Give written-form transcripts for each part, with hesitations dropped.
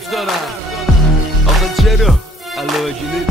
حرف دارم. آخه چرا؟ الله وکیلی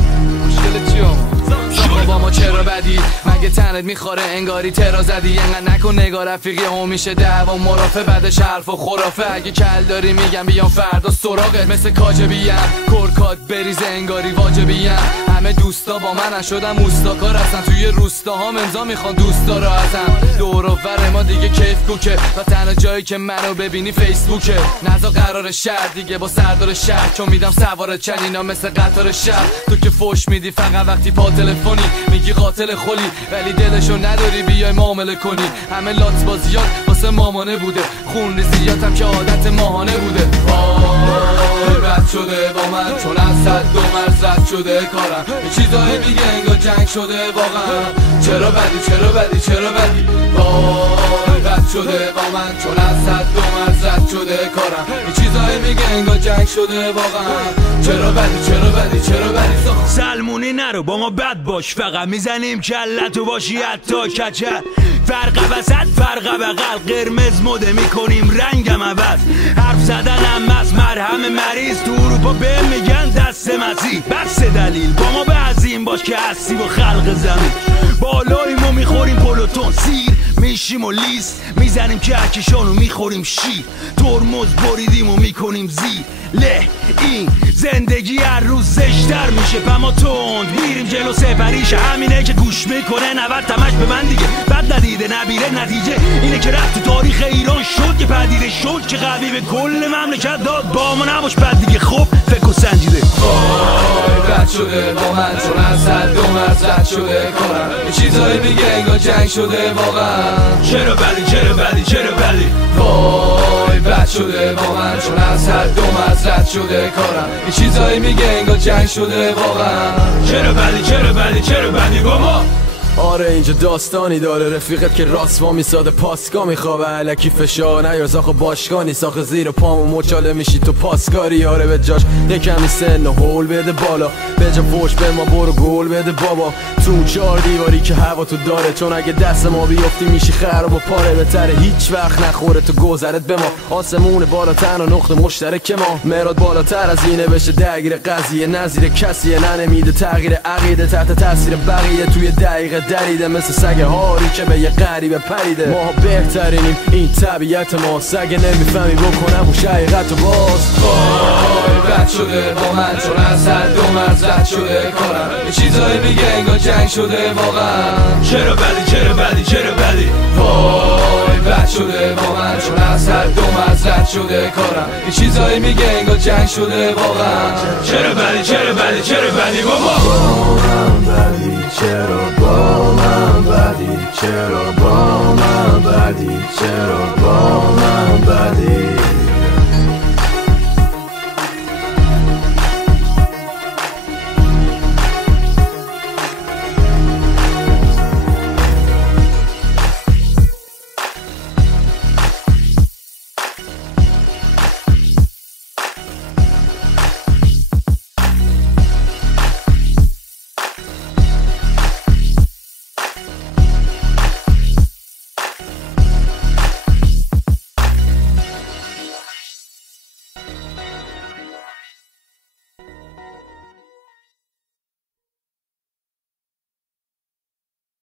مشکل چی آما؟ با ما چرا بدی؟ مگه تنت میخوره انگاری ترا زدی؟ انقدر نکن نگاه رفیقی هم میشه دعوا مرافع بعدش حرف و خرافه. اگه کل داری میگم بیام فردا سراغت مثل کاجبیم کرکات بریزه انگاری واجبیم. همه دوستا با من شدم موستاکار هستن توی روستاها امضا میخوان دوستا رو ازم. دور و بر ما دیگه کیف کوکه و تنها جایی که منو ببینی فیسبوکه. نزا قرار شهر دیگه با سردار شهر چون میدم سوار چنینا مثل قطار شهر. تو که فوش میدی فقط وقتی پا تلفنی میگی قاتل خلی ولی دلشو نداری بیای معامله کنی. همه لات بازیات واسه مامانه بوده خون ریزیاتم که عادت ماهانه بوده. رد شده با من چون از صد دو مرز رد شده کارم. یه چیزایی میگه انگار جنگ شده واقعا. چرا بدی چرا بدی چرا بدی؟ رد شده با من چون از صد دو مرز رد شده کارم. یه چیزایی میگه انگار جنگ شده واقعا. چرا بدی چرا بدی چرا بدی؟ سلمونی نرو با ما بد باش فقط میزنیم کلتو باشی حتی کچل. فرق وسط فرق بغل قرمز مده میکنیم رنگم عوض. حرف زدنم از مرهم مریض تو اروپا به میگن دست مسیح. بس دلیل با ما بعضیم باش که هستی با خلق زمین. بالاییم و میخوریم پلوتون سیر میشیم و لیست میزنیم که اکشانو میخوریم شیر. ترمز بریدیم و میکنیم زیر له. این زندگی هر روز زشتر میشه پما تند میریم جلو سپریش. همینه که گوش میکنه 90 تمش به من دیگه بد ندیده نبیره. نتیجه اینه که رفت تو تاریخ ایران شد که پدیده شد که قوی به کل مملکت داد. با ما نباش بد دیگه خب فکر و سنجیده. رد شده با من چون از صد دو مرز رد شده کارم. یه چیزایی میگه انگار جنگ شده واقعا. چرا بدی چرا بدی چرا بدی؟ وای رد شده با من چون از صد دو مرز رد شده کارم. یه چیزایی میگه انگار جنگ شده واقعا. چرا بدی چرا بدی چرا بدی با ما؟ آره اینجا داستانی داره رفیقت که راست وا میساده پاسگاه میخوابه علکی فشار نیار زاخ باشگاه نیست. آخه زیر پامو مچاله میشی تو پاسکاری. آره به جاش یکمی سن و هول بده بالا به جا فوش به ما برو گل بده بابا. تو اون چار دیواری که هوا تو داره چون اگه دست ما بیفتی میشی خراب و پاره. بهتره هیچ وقت نخوره تو گذرت به ما. آسمون بالاتر و نقطه مشترک ما. مراد بالاتر از اینه بشه درگیر قضیه نظیر کسیه ننمیده تغییر عقیده تحت تاثیر بقیه توی دقیقه دریده مثل سگ هاری که به یه غریبه پریده. ما بهترینیم این طبیعت ما. سگ نمیفهمی بکنم اون حقیقت و باز. رد شده با من چون از صد دو مرز رد شده کارم. یه چیزایی میگه انگار جنگ شده واقعا. چرا بدی چرا بدی چرا بدی؟ وای رد شده با من چون از صد دو مرز رد شده کارم. یه چیزایی میگه انگار جنگ شده واقعا. چرا بدی چرا بدی چرا بدی بابا؟ چرا با من بدی چرا با من بدی چرا با من بدی